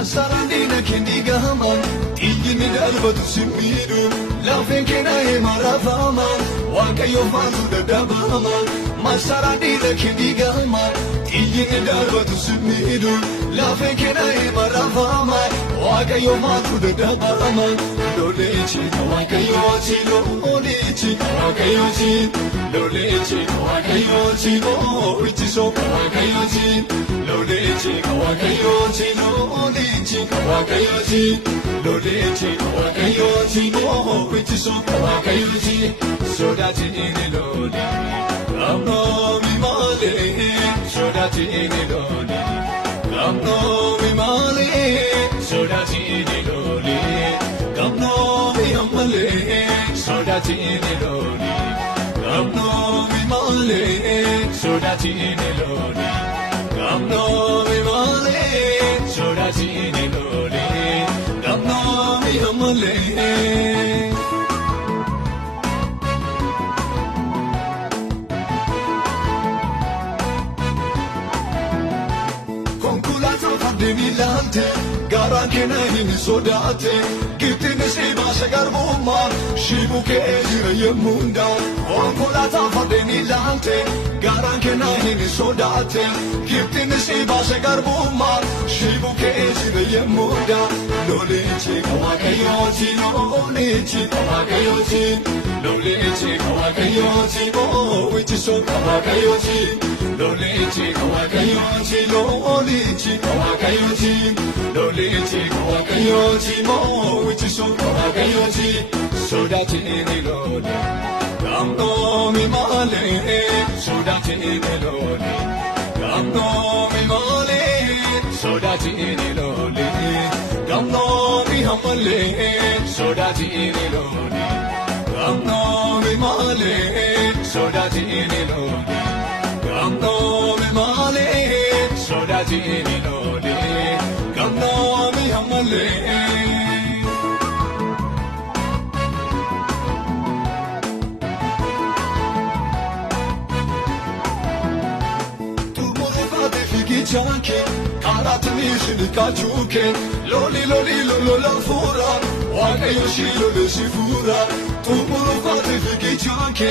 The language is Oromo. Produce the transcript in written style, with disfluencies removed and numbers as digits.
Masarandina kendigaman Iyini darbatu simmidu Lafeen kennaa'e marafaman Waaqayyo faatu dadhabaman Masarandina kendigaman Iyini darbatu simmidu Lafeen kennaa'e marafaman Waaqayyo faatu dadhabaman Loleechi Waaqayyooti loleechi Waaqayyooti Loleechi Waaqayyooti loleechi Waaqayyooti Loleechi Waaqayyooti loleechi Waaqayyooti Loleechi Waaqayyooti loleechi Waaqayyooti Sodaatini lole Gamnomi male Sodaatini lole Gamnomi male Sodaatini lole Gamnomi male Sodaatini lole Gamnomi male Sodaatini lole Gamnomi male Sodaatini lole Gamnomi male Demilante garan kenani sodate gitine seba shagarmuma shibuke ejira yemunda onkolata demilante garan kenani sodate gitine seba shagarmuma shibuke ejira yemunda lolechi kawakayoti lolechi kawakayoti lolechi kawakayoti which is so kawakayoti lolechi kawakayoti lolechi kawakayoti lolechi kawakayoti which is so kawakayoti sodaatini lole gamnomi male sodaatini lole gamnomi male sodaatini lole gamnomi male sodaatini lole gamnomi male sodaatini lole Gamnomi male sodaatini lole Gamnomi male Tumurufate figichaake karatni shilikachuke loli loli lolo fura Waaqayyo shilole shifura Tumurufate figichaake